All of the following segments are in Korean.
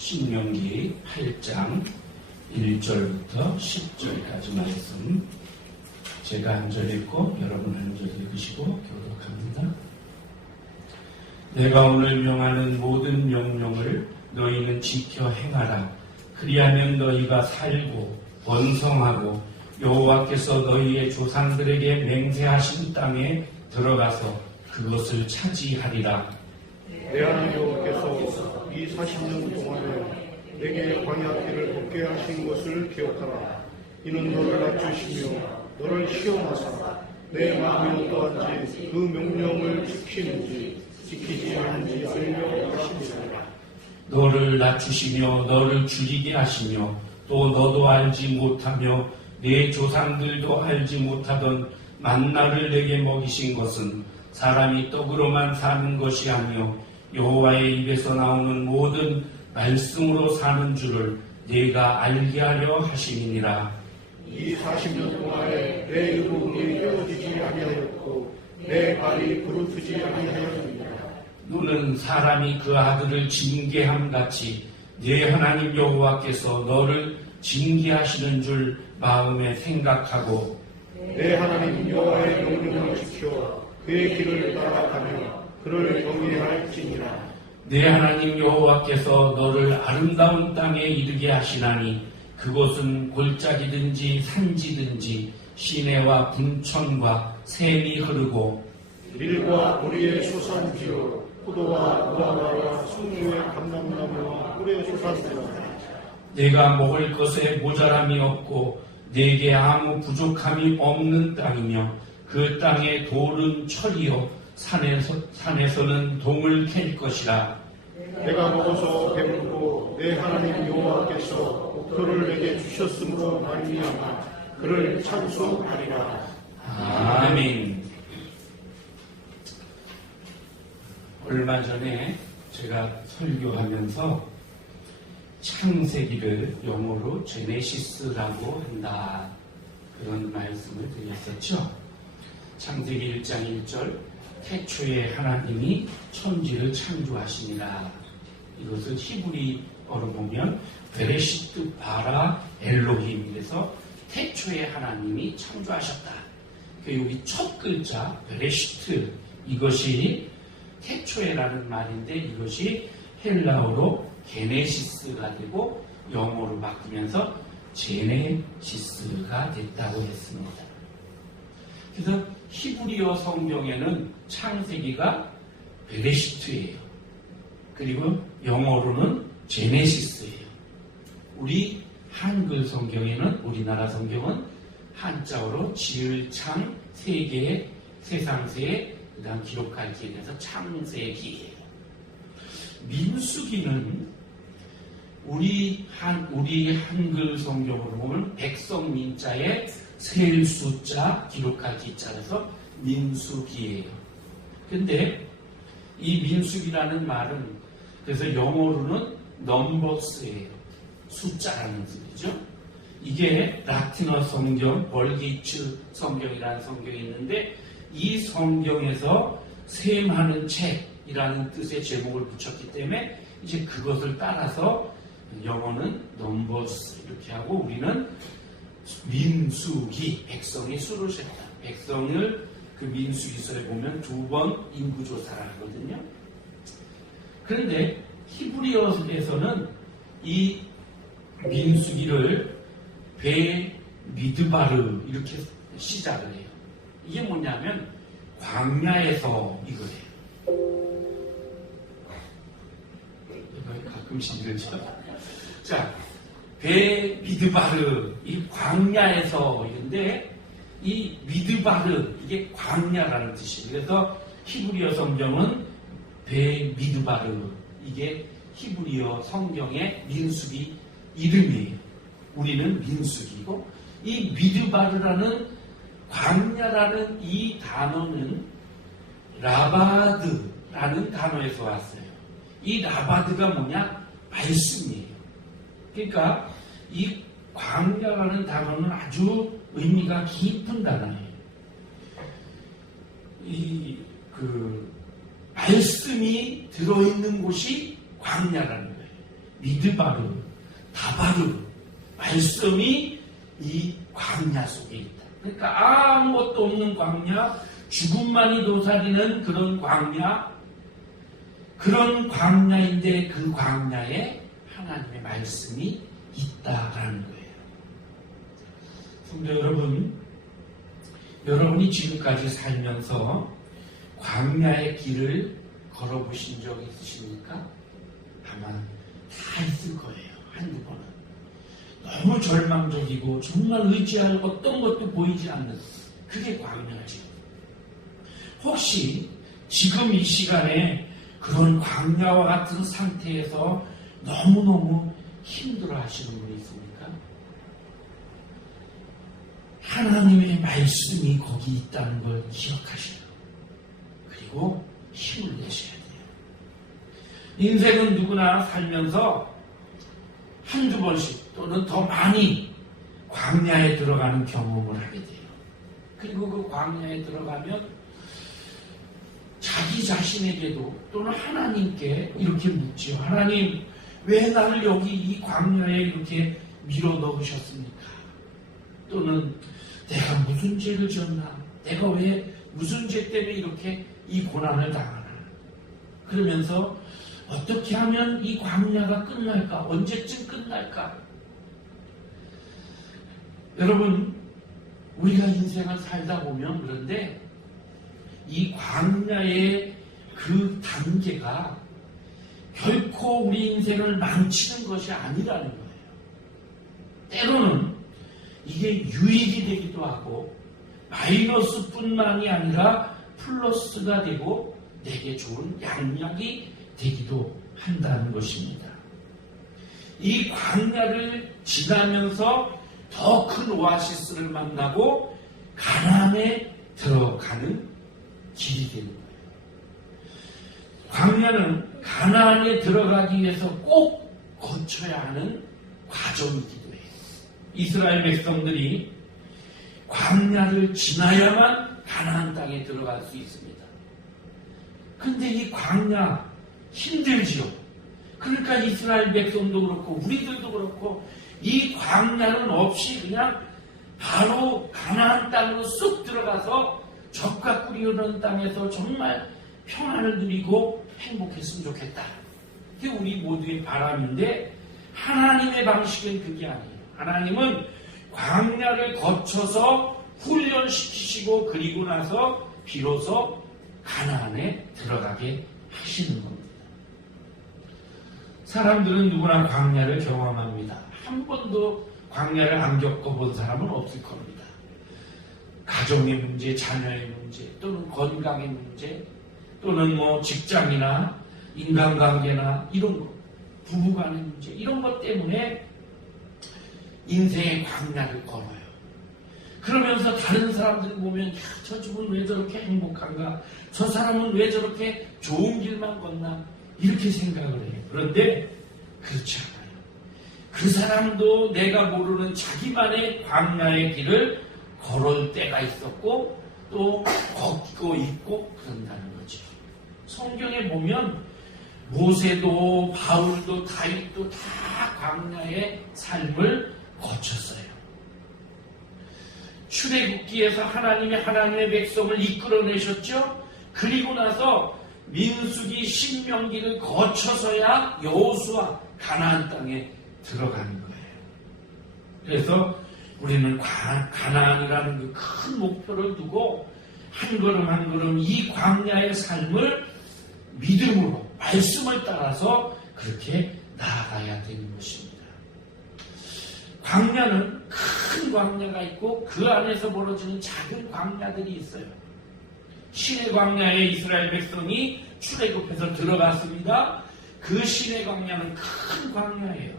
신명기 8장 1절부터 10절까지 말씀, 제가 한 절 읽고 여러분 한 절 읽으시고 교독합니다. 내가 오늘 명하는 모든 명령을 너희는 지켜 행하라. 그리하면 너희가 살고 번성하고 여호와께서 너희의 조상들에게 맹세하신 땅에 들어가서 그것을 차지하리라. 내 하나님 여호와께서 이 40년 동안에 내게 광야길을 걷게 하신 것을 기억하라. 이는 너를 낮추시며 너를 시험하사 내 마음이 어떠한지 그 명령을 지키는지 지키지 않는지 알려 하시리라. 너를 낮추시며 너를 줄이게 하시며 또 너도 알지 못하며 내 조상들도 알지 못하던 만나를 내게 먹이신 것은 사람이 떡으로만 사는 것이 아니요 여호와의 입에서 나오는 모든 말씀으로 사는 줄을 네가 알게 하려 하심이니라. 이 40년 동안에 내 의복이 헤어지지 아니하였고 내 발이 부르트지 아니하였느니라. 너는 사람이 그 아들을 징계함 같이 네 하나님 여호와께서 너를 징계하시는 줄 마음에 생각하고 내 하나님 여호와의 명령을 지켜 그의 길을 따라가며 그를 경외할지니라. 내 하나님 여호와께서 너를 아름다운 땅에 이르게 하시나니 그곳은 골짜기든지 산지든지 시내와 분천과 샘이 흐르고 밀과 보리의 소산지요 포도와 무화과와 송주의 감람나무와 꿀의 소산지라. 내가 먹을 것에 모자람이 없고 내게 아무 부족함이 없는 땅이며 그 땅의 돌은 철이요 산에서는 동을 캘 것이라. 내가 먹어서 배부르고 내 하나님 여호와께서 목표를 내게 주셨으므로 말미암아 그를 찬송하리라. 아멘. 얼마 전에 제가 설교하면서 창세기를 영어로 제네시스라고 한다, 그런 말씀을 드렸었죠. 창세기 1장 1절, 태초에 하나님이 천지를 창조하시니라. 이것을 히브리어로 보면 베레시트 바라 엘로힘, 그래서 태초에 하나님이 창조하셨다. 여기 첫 글자 베레시트, 이것이 태초에라는 말인데 이것이 헬라어로 게네시스가 되고 영어로 바뀌면서 제네시스가 됐다고 했습니다. 그래서 히브리어 성경에는 창세기가 베레시트예요. 그리고 영어로는 제네시스예요. 우리 한글 성경에는, 우리나라 성경은 한자어로 지을 창 세계의 세상세에 그다음 기록할 기에 대해서 창세기예요. 민수기는 우리 한글 성경으로 보면 백성 민자에 셀 숫자 기록할 기자라서 민수기예요. 근데 이 민수기라는 말은 그래서 영어로는 넘버스예요. 숫자라는 뜻이죠. 이게 라틴어 성경, 벌기츠 성경이라는 성경이 있는데 이 성경에서 셈하는 책이라는 뜻의 제목을 붙였기 때문에 이제 그것을 따라서 영어는 넘버스 이렇게 하고 우리는 민수기, 백성이 수를 셌다. 백성을 그 민수기서에 보면 2번 인구조사를 하거든요. 그런데 히브리어에서는 이 민수기를 베미드바르 이렇게 시작을 해요. 이게 뭐냐면 광야에서 이거예요. 이거 가끔씩 이러죠. 자, 베미드바르, 이 광야에서 이런데 이 미드바르, 이게 광야라는 뜻이에요. 그래서 히브리어 성경은 베미드바르, 이게 히브리어 성경의 민수기 이름이에요. 우리는 민수기고, 이 미드바르라는 광야라는 이 단어는 라바드라는 단어에서 왔어요. 이 라바드가 뭐냐? 말씀이에요. 그러니까 이 광야라는 단어는 아주 의미가 깊은 단어예요. 말씀이 들어있는 곳이 광야라는 거예요. 미드바르, 다바르 말씀이 이 광야 속에 있다. 그러니까 아무것도 없는 광야, 죽음만이 도사리는 그런 광야, 그런 광야인데 그 광야에 하나님의 말씀이 있다라는 거예요. 성도 여러분, 여러분이 지금까지 살면서 광야의 길을 걸어보신 적 있으십니까? 아마 다 있을 거예요. 한두 번은. 너무 절망적이고 정말 의지할 어떤 것도 보이지 않는 그게 광야죠. 혹시 지금 이 시간에 그런 광야와 같은 상태에서 너무너무 힘들어 하시는 분이 있습니까? 하나님의 말씀이 거기 있다는 걸 기억하셔요. 그리고 힘을 내셔야 돼요. 인생은 누구나 살면서 한두 번씩 또는 더 많이 광야에 들어가는 경험을 하게 돼요. 그리고 그 광야에 들어가면 자기 자신에게도 또는 하나님께 이렇게 묻지요. 하나님, 왜 나를 여기 이 광야에 이렇게 밀어 넣으셨습니까? 또는 내가 무슨 죄를 지었나? 내가 왜 무슨 죄 때문에 이렇게 이 고난을 당하나? 그러면서 어떻게 하면 이 광야가 끝날까? 언제쯤 끝날까? 여러분, 우리가 인생을 살다 보면 그런데 이 광야의 그 단계가 결코 우리 인생을 망치는 것이 아니라는 거예요. 때로는 이게 유익이 되기도 하고 마이너스뿐만이 아니라 플러스가 되고 내게 좋은 양약이 되기도 한다는 것입니다. 이 광야를 지나면서 더 큰 오아시스를 만나고 가나안에 들어가는 길이 되는 거예요. 광야는 가나안에 들어가기 위해서 꼭 거쳐야 하는 과정이기도 해요. 이스라엘 백성들이 광야를 지나야만 가나안 땅에 들어갈 수 있습니다. 근데 이 광야 힘들지요. 그러니까 이스라엘 백성도 그렇고 우리들도 그렇고 이 광야는 없이 그냥 바로 가나안 땅으로 쑥 들어가서 적과 꿀이 흐르는 땅에서 정말 평안을 누리고 행복했으면 좋겠다. 그게 우리 모두의 바람인데 하나님의 방식은 그게 아니에요. 하나님은 광야를 거쳐서 훈련시키시고 그리고 나서 비로소 가나안에 들어가게 하시는 겁니다. 사람들은 누구나 광야를 경험합니다. 한 번도 광야를 안 겪어본 사람은 없을 겁니다. 가정의 문제, 자녀의 문제, 또는 건강의 문제, 또는 직장이나 인간관계나 이런 거, 부부간의 문제, 이런 것 때문에 인생의 광야를 걸어요. 그러면서 다른 사람들 보면 저 집은 왜 저렇게 행복한가? 저 사람은 왜 저렇게 좋은 길만 걷나? 이렇게 생각을 해요. 그런데 그렇지 않아요. 그 사람도 내가 모르는 자기만의 광야의 길을 걸을 때가 있었고 또 걷고 있고 그런다는 거죠. 성경에 보면 모세도 바울도 다윗도 다 광야의 삶을 거쳤어요. 출애굽기에서 하나님의 백성을 이끌어내셨죠. 그리고 나서 민수기 신명기를 거쳐서야 여호수아 가나안 땅에 들어가는 거예요. 그래서 우리는 가나안이라는 그 큰 목표를 두고 한 걸음 한 걸음 이 광야의 삶을 믿음으로 말씀을 따라서 그렇게 나아가야 되는 것입니다. 광야는 큰 광야가 있고 그 안에서 벌어지는 작은 광야들이 있어요. 시내 광야에 이스라엘 백성이 출애굽해서 들어갔습니다. 그 시내 광야는 큰 광야예요.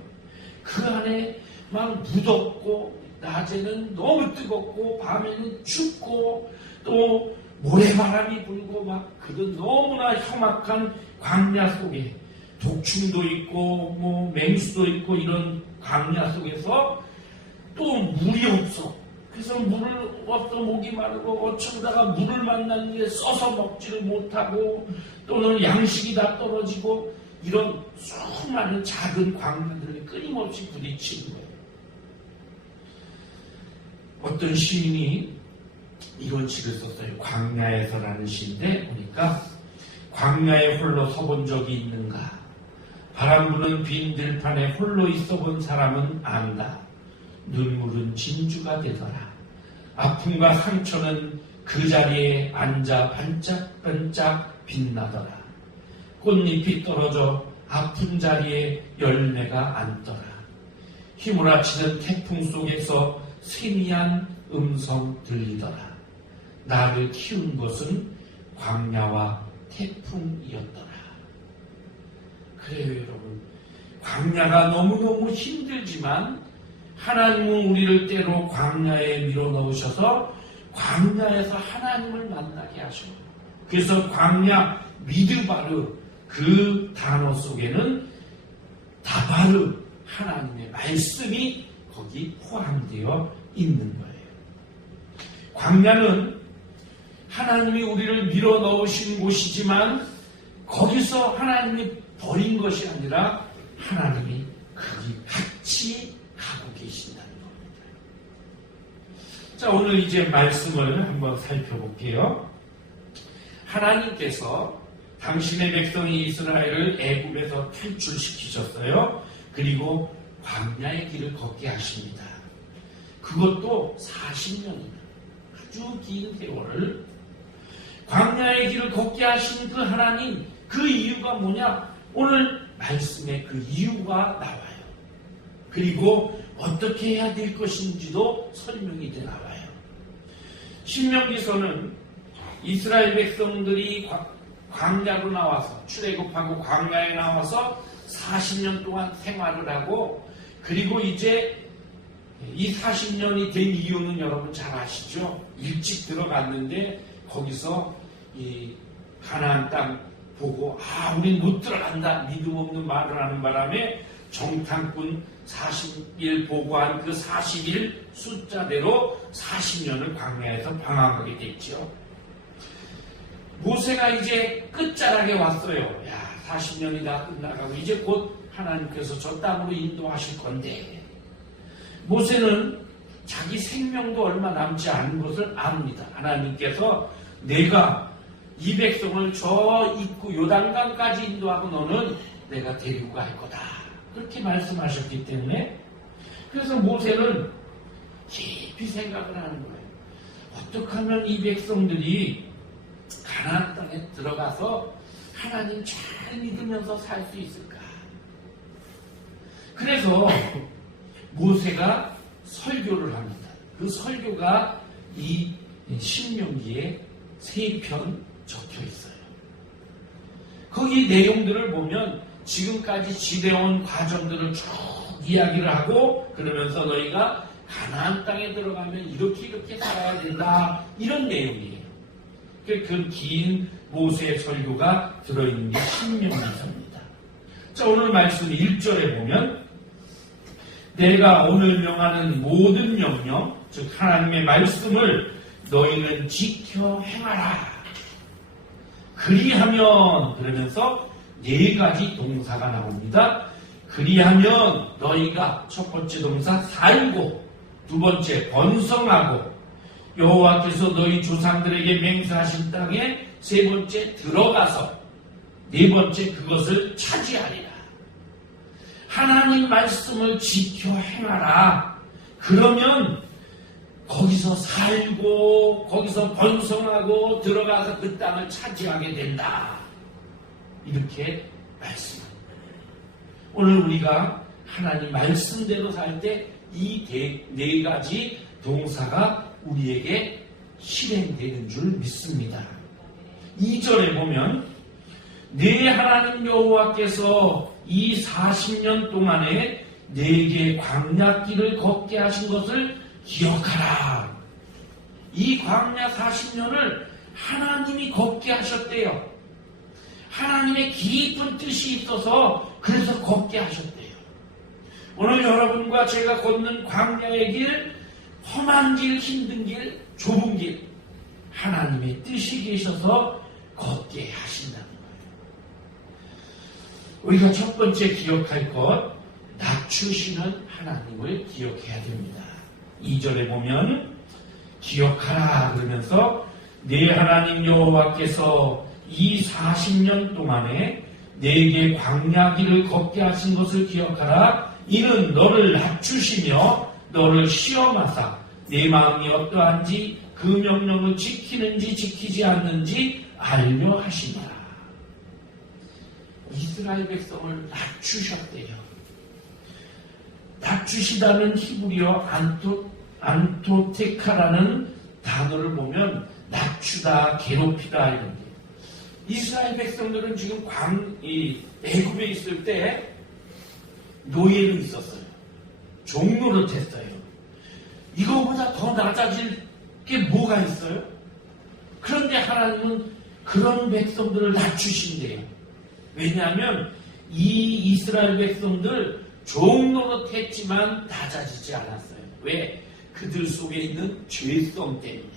그 안에 막 무덥고 낮에는 너무 뜨겁고 밤에는 춥고 또 모래바람이 불고 막 그런 너무나 험악한 광야 속에 독충도 있고 맹수도 있고 이런 광야 속에서 또 물이 없어. 그래서 물을 없어 목이 마르고 어쩌다가 물을 만났는데 써서 먹지를 못하고 또는 양식이 다 떨어지고 이런 수많은 작은 광야들을 끊임없이 부딪히는 거예요. 어떤 시인이 이런 시를 썼어요. 광야에서라는 시인데 보니까 광야에 홀로 서본 적이 있는가? 바람 부는 빈 들판에 홀로 있어본 사람은 안다. 눈물은 진주가 되더라. 아픔과 상처는 그 자리에 앉아 반짝반짝 빛나더라. 꽃잎이 떨어져 아픈 자리에 열매가 앉더라. 휘몰아치는 태풍 속에서 세미한 음성 들리더라. 나를 키운 것은 광야와 태풍이었더라. 그래요, 여러분. 광야가 너무너무 힘들지만 하나님은 우리를 때로 광야에 밀어넣으셔서 광야에서 하나님을 만나게 하셔요. 그래서 광야 미드바르 그 단어 속에는 다바르 하나님의 말씀이 거기 포함되어 있는 거예요. 광야는 하나님이 우리를 밀어넣으신 곳이지만 거기서 하나님이 버린 것이 아니라 하나님이 거기 같이 가고 계신다는 겁니다. 자, 오늘 이제 말씀을 한번 살펴볼게요. 하나님께서 당신의 백성이 이스라엘을 애굽에서 탈출시키셨어요. 그리고 광야의 길을 걷게 하십니다. 그것도 40년이나 아주 긴 세월을 광야의 길을 걷게 하신 그 하나님, 그 이유가 뭐냐? 오늘 말씀에 그 이유가 나와요. 그리고 어떻게 해야 될 것인지도 설명이 돼 나와요. 신명기서는 이스라엘 백성들이 광야로 나와서 출애굽하고 광야에 나와서 40년 동안 생활을 하고, 그리고 이제 이 40년이 된 이유는 여러분 잘 아시죠? 일찍 들어갔는데 거기서 이 가나안 땅 보고 우린 못 들어간다 믿음 없는 말을 하는 바람에 정탐꾼 40일 보고한 그 40일 숫자대로 40년을 광야에서 방황하게 됐죠. 모세가 이제 끝자락에 왔어요. 40년이 다 끝나가고 이제 곧 하나님께서 저 땅으로 인도하실 건데, 모세는 자기 생명도 얼마 남지 않은 것을 압니다. 하나님께서 내가 이 백성을 저 입구 요단강까지 인도하고 너는 내가 데리고 갈 거다. 그렇게 말씀하셨기 때문에, 그래서 모세는 깊이 생각을 하는 거예요. 어떻게 하면 이 백성들이 가나안 땅에 들어가서 하나님 잘 믿으면서 살 수 있을까? 그래서 모세가 설교를 합니다. 그 설교가 이 신명기에 3편 적혀 있어요. 거기 내용들을 보면 지금까지 지내온 과정들을 쭉 이야기를 하고, 그러면서 너희가 가나안 땅에 들어가면 이렇게 살아야 된다, 이런 내용이에요. 그 긴 모세의 설교가 들어있는 게 신명기서입니다. 자, 오늘 말씀 1절에 보면 내가 오늘 명하는 모든 명령, 즉 하나님의 말씀을 너희는 지켜 행하라. 그리하면, 그러면서 4가지 동사가 나옵니다. 그리하면 너희가 첫 번째 동사 살고, 두 번째 번성하고, 여호와께서 너희 조상들에게 맹세하신 땅에 세 번째 들어가서, 네 번째 그것을 차지하리라. 하나님 말씀을 지켜 행하라. 그러면 거기서 살고 거기서 번성하고 들어가서 그 땅을 차지하게 된다. 이렇게 말씀합니다. 오늘 우리가 하나님 말씀대로 살 때 이 4가지 동사가 우리에게 실행되는 줄 믿습니다. 2절에 보면 내 하나님 여호와께서 이 40년 동안에 내게 광야길을 걷게 하신 것을 기억하라. 이 광야 40년을 하나님이 걷게 하셨대요. 하나님의 깊은 뜻이 있어서 그래서 걷게 하셨대요. 오늘 여러분과 제가 걷는 광야의 길, 험한 길, 힘든 길, 좁은 길, 하나님의 뜻이 계셔서 걷게 하신다는 거예요. 우리가 첫 번째 기억할 것, 낮추시는 하나님을 기억해야 됩니다. 2절에 보면 기억하라 그러면서 내 하나님 여호와께서 이 40년 동안에 내게 광야 길을 걷게 하신 것을 기억하라. 이는 너를 낮추시며 너를 시험하사 내 마음이 어떠한지 그 명령을 지키는지 지키지 않는지 알려 하시니라. 이스라엘 백성을 낮추셨대요. 낮추시다는 히브리어 안토테카라는 단어를 보면 낮추다, 괴롭히다 이런데, 이스라엘 백성들은 지금 애굽에 있을 때 노예로 있었어요. 종노릇했어요. 이거보다 더 낮아질 게 뭐가 있어요? 그런데 하나님은 그런 백성들을 낮추신대요. 왜냐하면 이 이스라엘 백성들 종노릇했지만 낮아지지 않았어요. 왜? 그들 속에 있는 죄성 때문에,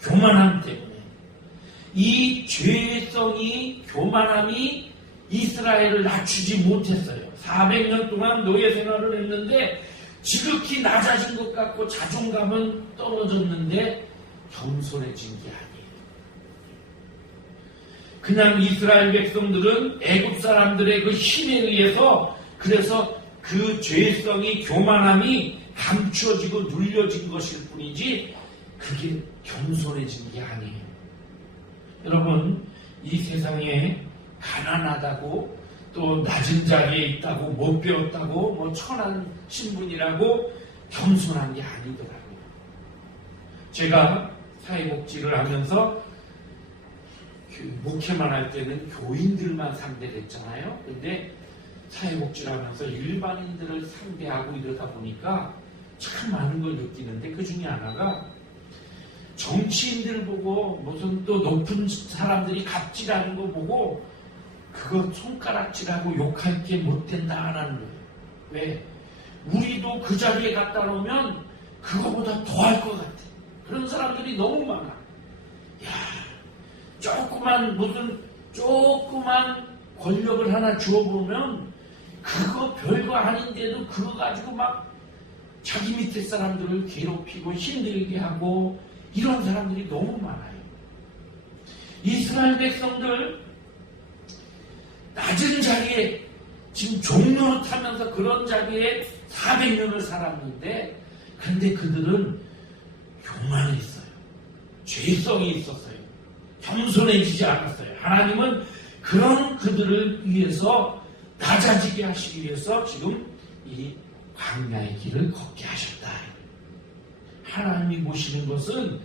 교만함 때문에. 이 죄성이, 교만함이 이스라엘을 낮추지 못했어요. 400년 동안 노예 생활을 했는데 지극히 낮아진 것 같고 자존감은 떨어졌는데 겸손해진 게 아니에요. 그냥 이스라엘 백성들은 애굽 사람들의 그 힘에 의해서, 그래서 그 죄성이, 교만함이 감추어지고 눌려진 것일 뿐이지 그게 겸손해진 게 아니에요. 여러분, 이 세상에 가난하다고, 또 낮은 자리에 있다고, 못 배웠다고, 뭐 천한 신분이라고 겸손한 게 아니더라고요. 제가 사회복지를 하면서 목회만 할 때는 교인들만 상대를 했잖아요. 근데 사회복지를 하면서 일반인들을 상대하고 이러다 보니까 참 많은 걸 느끼는데, 그 중에 하나가 정치인들 보고 무슨 또 높은 사람들이 갑질하는 거 보고 그거 손가락질하고 욕할 게 못 된다라는 거예요. 왜? 우리도 그 자리에 갖다 놓으면 그거보다 더 할 것 같아. 그런 사람들이 너무 많아. 야, 조그만 권력을 하나 주어보면 그거 별거 아닌데도 그거 가지고 막 자기 밑에 사람들을 괴롭히고 힘들게 하고 이런 사람들이 너무 많아요. 이스라엘 백성들 낮은 자리에 지금 종노릇하면서 그런 자리에 400년을 살았는데, 그런데 그들은 교만했어요. 죄성이 있었어요. 겸손해지지 않았어요. 하나님은 그런 그들을 위해서, 낮아지게 하시기 위해서 지금 이 광야의 길을 걷게 하셨다. 하나님이 보시는 것은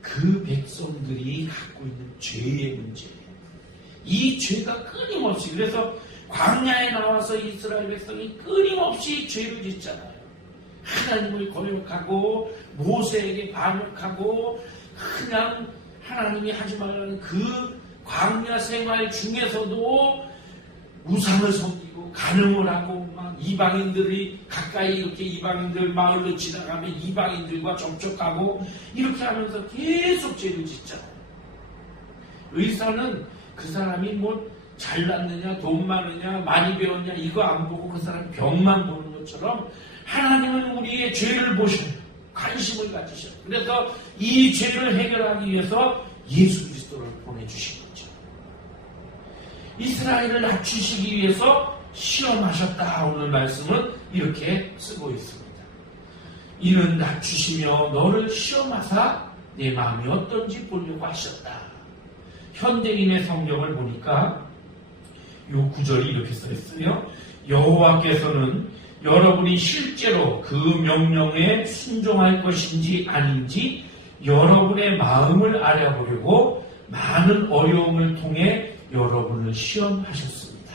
그 백성들이 갖고 있는 죄의 문제예요. 이 죄가 끊임없이, 그래서 광야에 나와서 이스라엘 백성이 끊임없이 죄를 짓잖아요. 하나님을 거역하고 모세에게 반역하고 그냥 하나님이 하지 말라는 그 광야 생활 중에서도 우상을 섬기고 간음을 하고 막 이방인들이 가까이 이렇게 이방인들 마을로 지나가면 이방인들과 접촉하고 이렇게 하면서 계속 죄를 짓잖아요. 의사는 그 사람이 뭐 잘났느냐, 돈 많으냐, 많이 배웠냐 이거 안 보고 그 사람 병만 보는 것처럼 하나님은 우리의 죄를 보셔요. 관심을 가지셔요. 그래서 이 죄를 해결하기 위해서 예수 그리스도를 보내주신 거죠. 이스라엘을 낮추시기 위해서 시험하셨다. 오늘 말씀은 이렇게 쓰고 있습니다. 이는 낮추시며 너를 시험하사 내 마음이 어떤지 보려고 하셨다. 현대인의 성경을 보니까 요 구절이 이렇게 써있어요. 여호와께서는 여러분이 실제로 그 명령에 순종할 것인지 아닌지 여러분의 마음을 알아보려고 많은 어려움을 통해 여러분을 시험하셨습니다.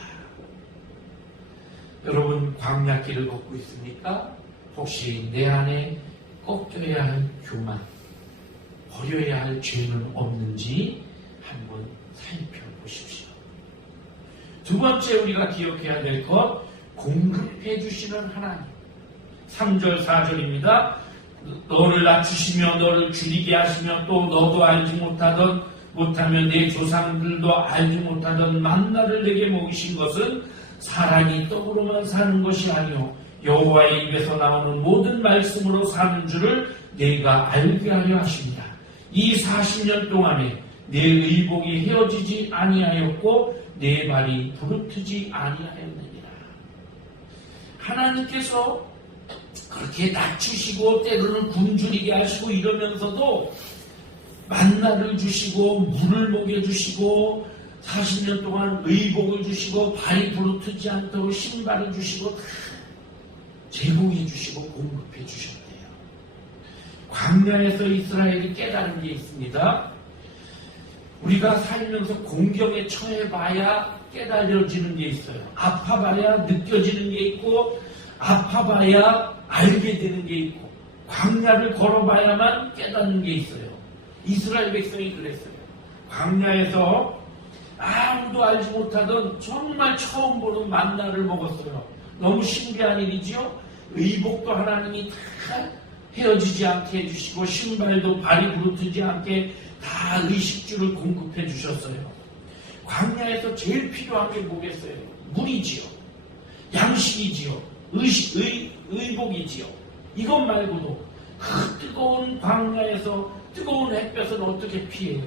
여러분, 광야길을 걷고 있습니까? 혹시 내 안에 꺾여야 할 교만, 버려야 할 죄는 없는지 한번 살펴보십시오. 두 번째 우리가 기억해야 될 것, 공급해 주시는 하나님. 3절 4절입니다. 너를 낮추시며 너를 줄이게 하시며 또 너도 알지 못하면 내 조상들도 알지 못하던 만나를 내게 먹이신 것은 사람이 떡으로만 사는 것이 아니요 여호와의 입에서 나오는 모든 말씀으로 사는 줄을 내가 알게 하려 하십니다. 이 40년 동안에 내 의복이 헤어지지 아니하였고 내 발이 부르트지 아니하였느니라. 하나님께서 그렇게 낮추시고 때로는 굶주리게 하시고 이러면서도 만나를 주시고 물을 먹여주시고 40년 동안 의복을 주시고 발이 부르트지 않도록 신발을 주시고 다 제공해 주시고 공급해 주셨대요. 광야에서 이스라엘이 깨달은 게 있습니다. 우리가 살면서 공경에 처해봐야 깨달아지는 게 있어요. 아파봐야 느껴지는 게 있고 아파봐야 알게 되는 게 있고 광야를 걸어봐야만 깨닫는 게 있어요. 이스라엘 백성이 그랬어요. 광야에서 아무도 알지 못하던 정말 처음 보는 만나를 먹었어요. 너무 신기한 일이지요. 의복도 하나님이 다 헤어지지 않게 해주시고 신발도 발이 부르트지 않게 다 의식주를 공급해 주셨어요. 광야에서 제일 필요한 게 뭐겠어요? 물이지요. 양식이지요. 의복이지요. 이것 말고도 그 뜨거운 광야에서 뜨거운 햇볕은 어떻게 피해요?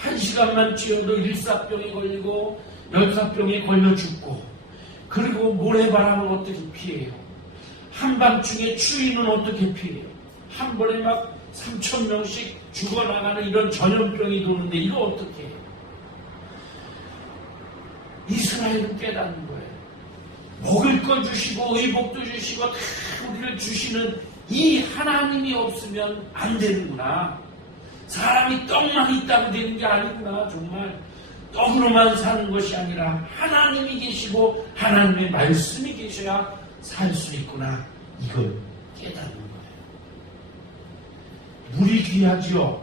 1시간만 뛰어도 일사병에 걸리고 열사병에 걸려 죽고 그리고 모래바람을 어떻게 피해요? 한밤중에 추위는 어떻게 피해요? 한 번에 막 3,000명씩 죽어나가는 이런 전염병이 도는데 이거 어떻게 해요? 이스라엘은 깨닫는 거예요. 먹을 거 주시고 의복도 주시고 다 우리를 주시는 이 하나님이 없으면 안 되는구나. 사람이 떡만 있다고 되는 게 아니구나. 정말 떡으로만 사는 것이 아니라 하나님이 계시고 하나님의 말씀이 계셔야 살 수 있구나. 이걸 깨닫는 거예요. 물이 귀하지요.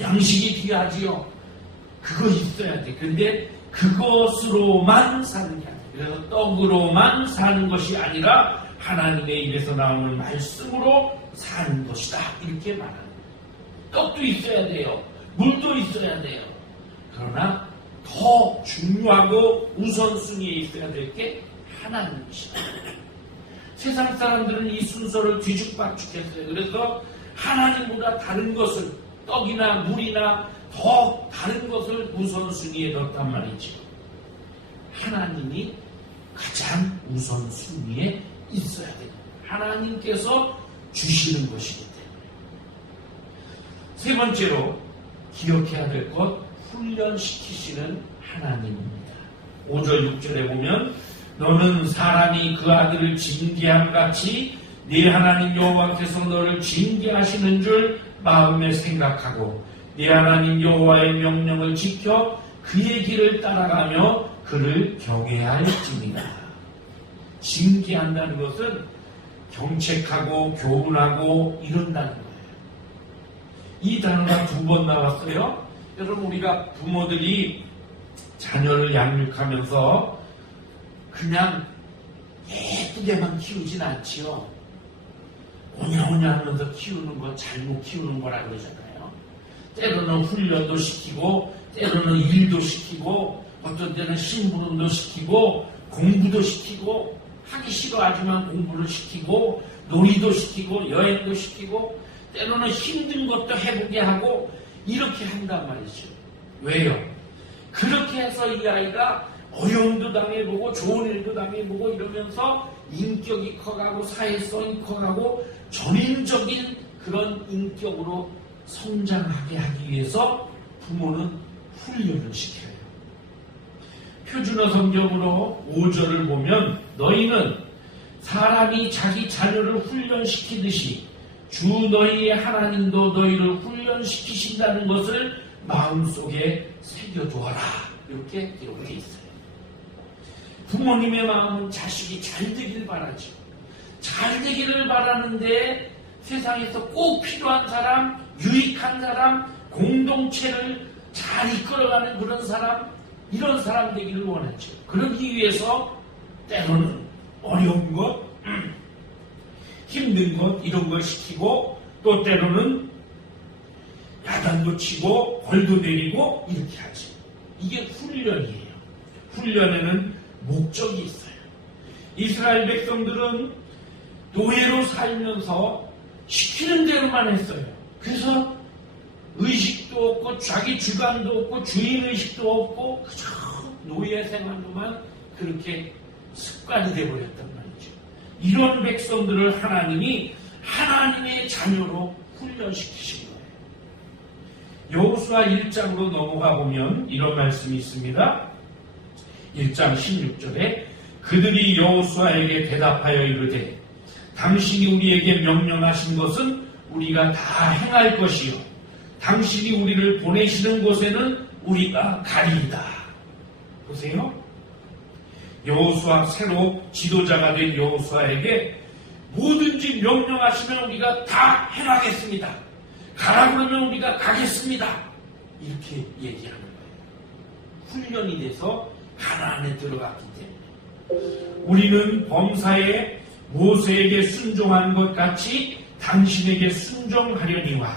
양식이 귀하지요. 그거 있어야 돼. 근데 그것으로만 사는 게 아니에요. 그래서 떡으로만 사는 것이 아니라 하나님의 입에서 나오는 말씀으로 사는 것이다. 이렇게 말하는 거예요. 떡도 있어야 돼요. 물도 있어야 돼요. 그러나 더 중요하고 우선순위에 있어야 될 게 하나님이시다. 세상 사람들은 이 순서를 뒤죽박죽했어요. 그래서 하나님보다 다른 것을 떡이나 물이나 더 다른 것을 우선순위에 넣었단 말이죠. 하나님이 가장 우선순위에 있어야 돼요. 하나님께서 주시는 것이기 때문에. 세 번째로 기억해야 될 것, 훈련시키시는 하나님입니다. 5절 6절에 보면 너는 사람이 그 아들을 징계함 같이 네 하나님 여호와께서 너를 징계하시는 줄 마음에 생각하고 네 하나님 여호와의 명령을 지켜 그의 길을 따라가며 그를 경외해야 할지니라. 징계한다는 것은 경책하고 교훈하고 이런다는 거예요. 이 단어가 2번 나왔어요. 여러분 우리가 부모들이 자녀를 양육하면서 그냥 예쁘게만 키우진 않지요. 오냐오냐 하면서 키우는 거 잘못 키우는 거라 그러잖아요. 때로는 훈련도 시키고 때로는 일도 시키고 어떤 때는 심부름도 시키고 공부도 시키고 하기 싫어하지만 공부를 시키고 놀이도 시키고 여행도 시키고 때로는 힘든 것도 해보게 하고 이렇게 한단 말이죠. 왜요? 그렇게 해서 이 아이가 어려움도 당해보고 좋은 일도 당해보고 이러면서 인격이 커가고 사회성이 커가고 전인적인 그런 인격으로 성장하게 하기 위해서 부모는 훈련을 시켜요. 표준어 성경으로 5절을 보면 너희는 사람이 자기 자녀를 훈련시키듯이 주 너희의 하나님도 너희를 훈련시키신다는 것을 마음속에 새겨두어라. 이렇게 기록되어 있어요. 부모님의 마음은 자식이 잘 되길 바라죠. 잘 되기를 바라는데 세상에서 꼭 필요한 사람, 유익한 사람, 공동체를 잘 이끌어가는 그런 사람, 이런 사람 되기를 원하죠. 그러기 위해서 때로는 어려운 것, 힘든 것 이런 걸 시키고 또 때로는 야단도 치고 벌도 내리고 이렇게 하죠. 이게 훈련이에요. 훈련에는 목적이 있어요. 이스라엘 백성들은 노예로 살면서 시키는 대로만 했어요. 그래서 의식도 없고 자기 주관도 없고 주인의식도 없고 그저 노예 생활로만 그렇게 습관이 되어버렸단 말이죠. 이런 백성들을 하나님이 하나님의 자녀로 훈련시키신 거예요. 여호수아 1장으로 넘어가 보면 이런 말씀이 있습니다. 1장 16절에 그들이 여호수아에게 대답하여 이르되 당신이 우리에게 명령하신 것은 우리가 다 행할 것이요 당신이 우리를 보내시는 곳에는 우리가 가리이다. 보세요. 여호수아 새로 지도자가 된 여호수아에게 뭐든지 명령하시면 우리가 다 행하겠습니다. 가라 그러면 우리가 가겠습니다. 이렇게 얘기하는 거예요. 훈련이 돼서 가나안에 들어갔기 때문에 우리는 범사에 모세에게 순종한 것 같이 당신에게 순종하려니와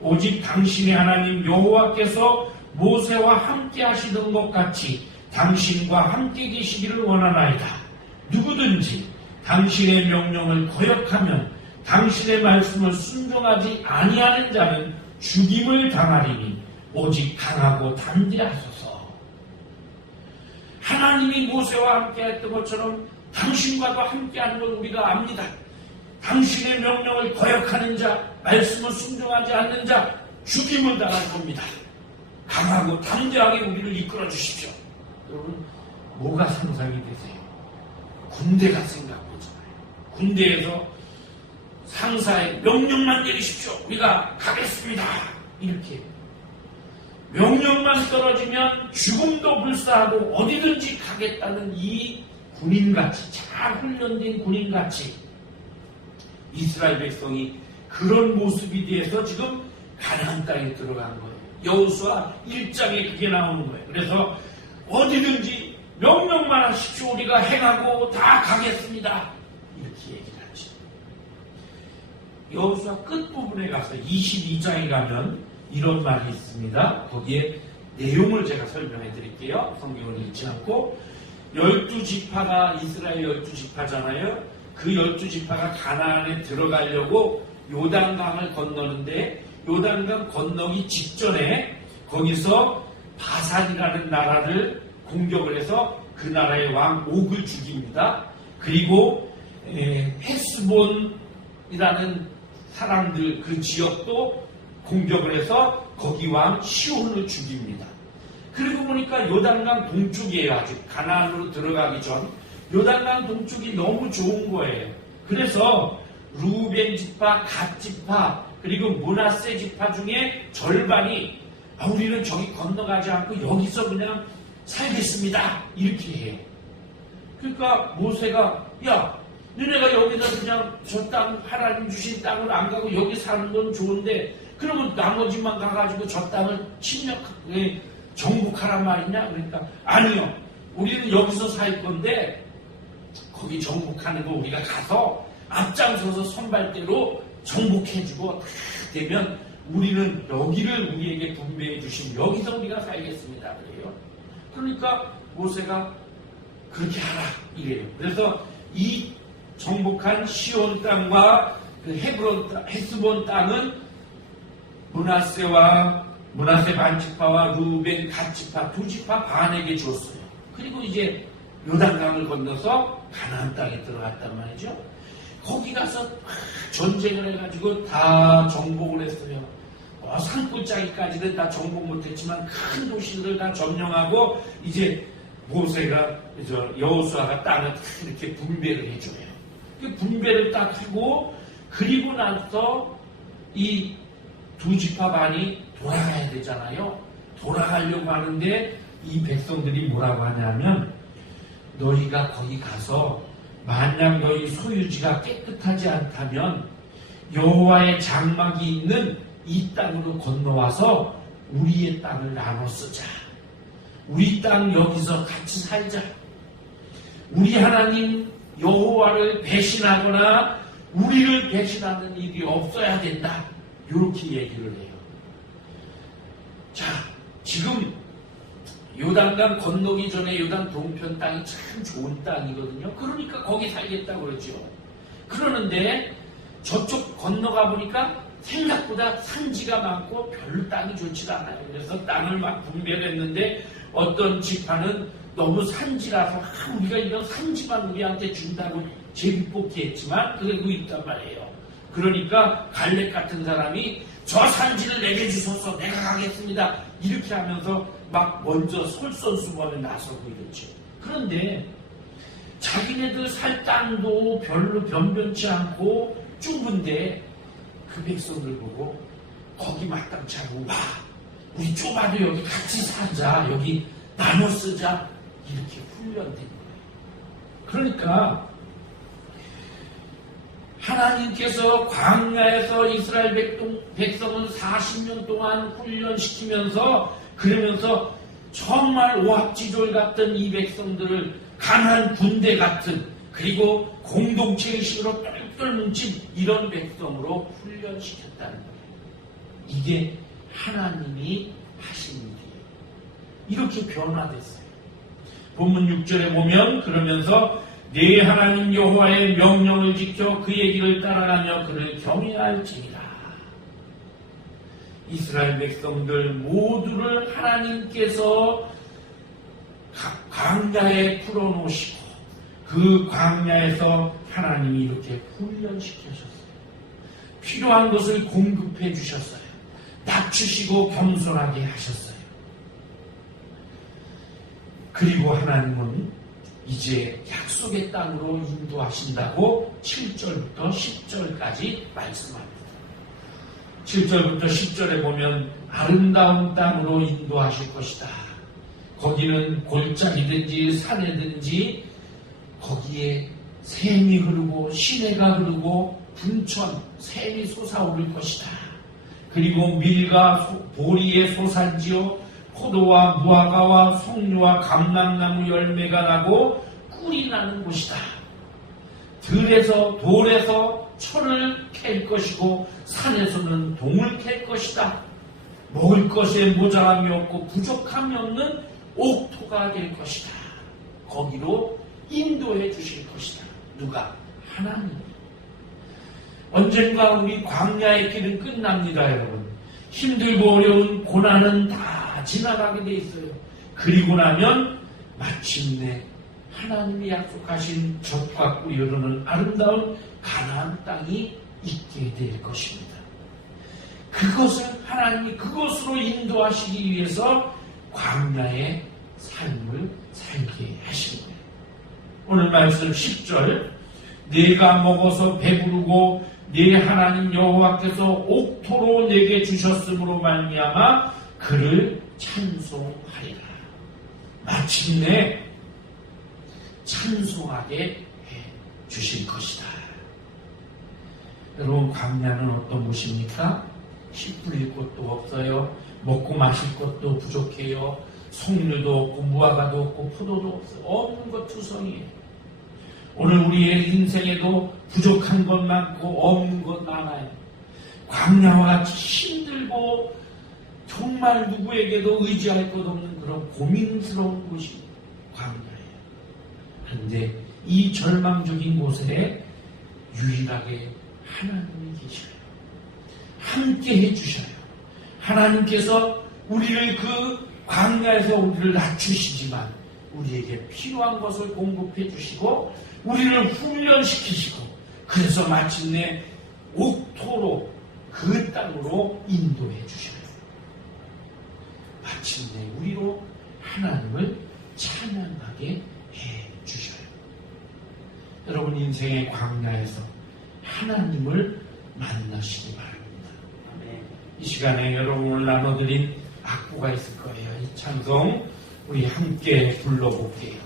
오직 당신의 하나님 여호와께서 모세와 함께 하시던 것 같이 당신과 함께 계시기를 원하나이다. 누구든지 당신의 명령을 거역하면 당신의 말씀을 순종하지 아니하는 자는 죽임을 당하리니 오직 강하고 담대하소서. 하나님이 모세와 함께 했던 것처럼 당신과도 함께하는 걸 우리가 압니다. 당신의 명령을 거역하는 자, 말씀을 순종하지 않는 자 죽임을 당할 겁니다. 강하고 담대하게 우리를 이끌어 주십시오. 여러분 뭐가 상상이 되세요? 군대가 생각보잖아요. 군대에서 상사의 명령만 내리십시오. 우리가 가겠습니다. 이렇게 명령만 떨어지면 죽음도 불사하고 어디든지 가겠다는 이 군인같이 잘 훈련된 군인같이 이스라엘 백성이 그런 모습이 돼서 지금 가나안 땅에 들어간 거예요. 여호수아 1장에 그게 나오는 거예요. 그래서 어디든지 명령만 하십시오. 우리가 행하고 다 가겠습니다. 이렇게 얘기를 하죠. 여호수아 끝부분에 가서 22장에 가면 이런 말이 있습니다. 거기에 내용을 제가 설명해 드릴게요. 성경을 읽지 않고 12지파가 이스라엘 12지파잖아요. 그 12지파가 가나안에 들어가려고 요단강을 건너는데 요단강 건너기 직전에 거기서 바산이라는 나라를 공격을 해서 그 나라의 왕 옥을 죽입니다. 그리고 헤스본이라는 사람들 그 지역도 공격을 해서 거기 왕 시온을 죽입니다. 그리고 보니까 요단강 동쪽이에요. 아직 가나안으로 들어가기 전 요단강 동쪽이 너무 좋은 거예요. 그래서 루벤 지파, 갓 지파 그리고 므낫세 지파 중에 절반이 우리는 저기 건너가지 않고 여기서 그냥 살겠습니다. 이렇게 해요. 그러니까 모세가 야 너네가 여기서 그냥 저 땅 하나님 주신 땅을 안 가고 여기 사는 건 좋은데 그러면 나머지만 가가지고 저 땅을 침략하게 정복하란 말이냐? 그러니까 아니요. 우리는 여기서 살 건데 거기 정복하는 거 우리가 가서 앞장서서 선발대로 정복해주고 다 되면 우리는 여기를 우리에게 분배해 주신 여기서 우리가 살겠습니다. 그래요. 그러니까 모세가 그렇게 하라 이래요. 그래서 이 정복한 시온 땅과 그 헤스본 땅은 므낫세 반지파와 루벤 갓지파 두 지파 반에게 줬어요. 그리고 이제 요단강을 건너서 가나안 땅에 들어갔단 말이죠. 거기 가서 전쟁을 해가지고 다 정복을 했어요. 산골짜기까지는 다 정복 못했지만 큰 도시들을 다 점령하고 이제 모세가 여호수아가 땅을 이렇게 분배를 해줘요. 그 분배를 딱 하고 그리고 나서 이 두 지파 반이 돌아가야 되잖아요. 돌아가려고 하는데 이 백성들이 뭐라고 하냐면 너희가 거기 가서 만약 너희 소유지가 깨끗하지 않다면 여호와의 장막이 있는 이 땅으로 건너와서 우리의 땅을 나눠 쓰자. 우리 땅 여기서 같이 살자. 우리 하나님 여호와를 배신하거나 우리를 배신하는 일이 없어야 된다. 이렇게 얘기를 해요. 자, 지금 요단강 건너기 전에 요단 동편 땅이 참 좋은 땅이거든요. 그러니까 거기 살겠다고 그러죠. 그러는데 저쪽 건너가 보니까 생각보다 산지가 많고 별로 땅이 좋지가 않아요. 그래서 땅을 막 분배했는데 어떤 지파는 너무 산지라서 우리가 이런 산지만 우리한테 준다고 제비뽑기 했지만 그러고 있단 말이에요. 그러니까 갈렙 같은 사람이 저 산지를 내게 주소서 내가 가겠습니다. 이렇게 하면서 막 먼저 솔선수범에 나서고 이랬죠. 그런데 자기네들 살 땅도 별로 변변치 않고 좁은데 그 백성들 보고 거기 마땅치 않고 와 우리 좁아도 여기 같이 살자 여기 나눠 쓰자 이렇게 훈련된 거예요. 그러니까 하나님께서 광야에서 이스라엘 백성을 40년 동안 훈련시키면서 그러면서 정말 오합지졸 같던 이 백성들을 가난한 군대 같은 그리고 공동체의식으로 똘똘 뭉친 이런 백성으로 훈련시켰다는 거예요. 이게 하나님이 하신 일이에요. 이렇게 변화됐어요. 본문 6절에 보면 그러면서 네 하나님 여호와의 명령을 지켜 그의 길을 따라가며 그를 경외할지니라. 이스라엘 백성들 모두를 하나님께서 광야에 풀어놓으시고 그 광야에서 하나님이 이렇게 훈련시키셨어요. 필요한 것을 공급해 주셨어요. 낮추시고 겸손하게 하셨어요. 그리고 하나님은 이제 약속의 땅으로 인도하신다고 7절부터 10절까지 말씀합니다. 7절부터 10절에 보면 아름다운 땅으로 인도하실 것이다. 거기는 골짜기든지 산이든지 거기에 샘이 흐르고 시내가 흐르고 분천, 샘이 솟아오를 것이다. 그리고 밀과 보리의 소산지요 포도와 무화과와 송류와 감람나무 열매가 나고 꿀이 나는 곳이다. 돌에서 철을 캘 것이고 산에서는 동을 캘 것이다. 먹을 것에 모자람이 없고 부족함이 없는 옥토가 될 것이다. 거기로 인도해 주실 것이다. 누가? 하나님. 언젠가 우리 광야의 길은 끝납니다, 여러분. 힘들고 어려운 고난은 다 지나가게 돼 있어요. 그리고 나면 마침내 하나님이 약속하신 젖과 꿀이 흐르는 아름다운 가나안 땅이 있게 될 것입니다. 그것을 하나님이 그것으로 인도하시기 위해서 광야의 삶을 살게 하신 거예요. 오늘 말씀 10절 내가 먹어서 배부르고 네 하나님 여호와께서 옥토로 내게 주셨으므로 말미암아 그를 찬송하리라. 마침내 찬송하게 해 주실 것이다. 여러분 광야는 어떤 곳입니까? 씨 뿌릴 곳도 없어요. 먹고 마실 것도 부족해요. 송류도 없고 무화과도 없고 포도도 없어요. 없는 것 투성이에요. 오늘 우리의 인생에도 부족한 것 많고 없는 것 많아요. 광야와 같이 힘들고 정말 누구에게도 의지할 것 없는 그런 고민스러운 곳이 광야예요. 그런데 이 절망적인 곳에 유일하게 하나님이 계셔요. 함께 해주셔요. 하나님께서 우리를 그 광야에서 우리를 낮추시지만 우리에게 필요한 것을 공급해 주시고 우리를 훈련시키시고 그래서 마침내 옥토로 그 땅으로 인도해 주셔요. 마침내 우리로 하나님을 찬양하게 해 주셔요. 여러분 인생의 광야에서 하나님을 만나시기 바랍니다. 이 시간에 여러분을 나눠드린 악보가 있을 거예요. 이 찬송 우리 함께 불러볼게요.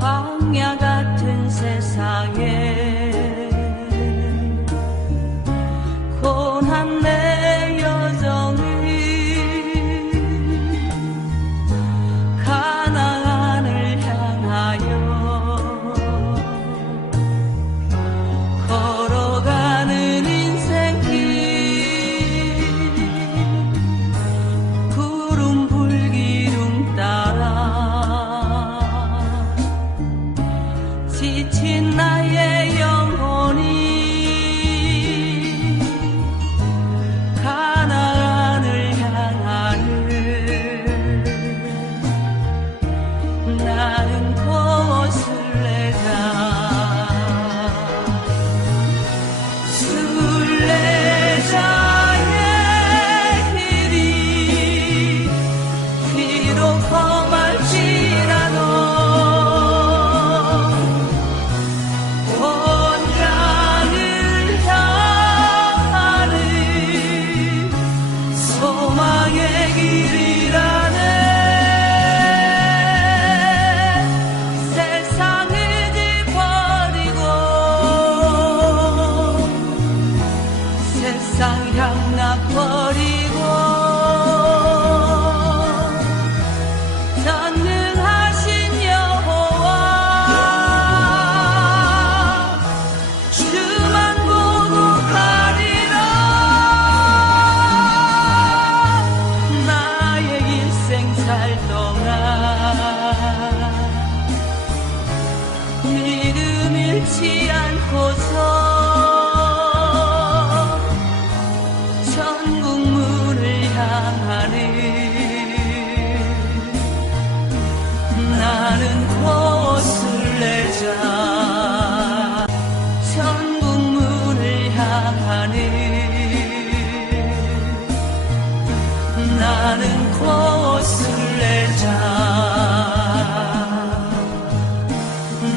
광야 같은 나는 곳을 내자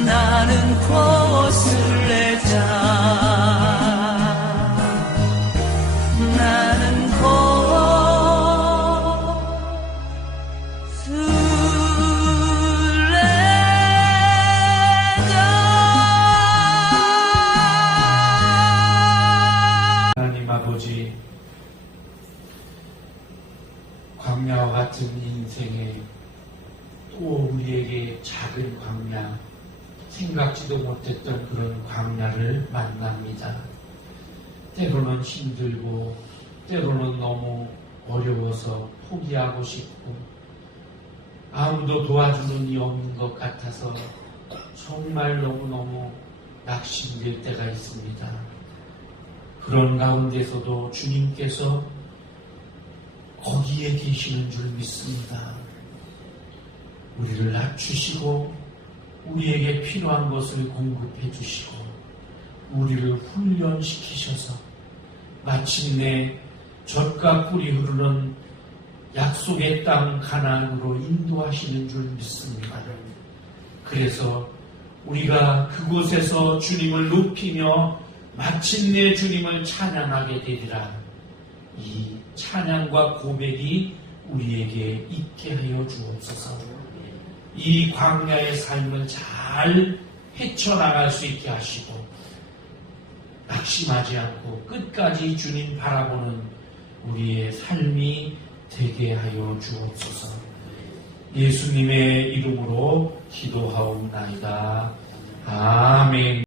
나는 곳을 내자 나는 곳을 내자 하나님 아버지, 광야와 같은 인생에 또 우리에게 작은 광야, 생각지도 못했던 그런 광야를 만납니다. 때로는 힘들고 때로는 너무 어려워서 포기하고 싶고 아무도 도와주는 이 없는 것 같아서 정말 너무너무 낙심될 때가 있습니다. 그런 가운데서도 주님께서 거기에 계시는 줄 믿습니다. 우리를 낮추시고 우리에게 필요한 것을 공급해 주시고 우리를 훈련시키셔서 마침내 젖과 꿀이 흐르는 약속의 땅 가나안으로 인도하시는 줄 믿습니다. 그래서 우리가 그곳에서 주님을 높이며 마침내 주님을 찬양하게 되리라. 이 찬양과 고백이 우리에게 있게 하여 주옵소서. 이 광야의 삶을 잘 헤쳐나갈 수 있게 하시고 낙심하지 않고 끝까지 주님 바라보는 우리의 삶이 되게 하여 주옵소서. 예수님의 이름으로 기도하옵나이다. 아멘.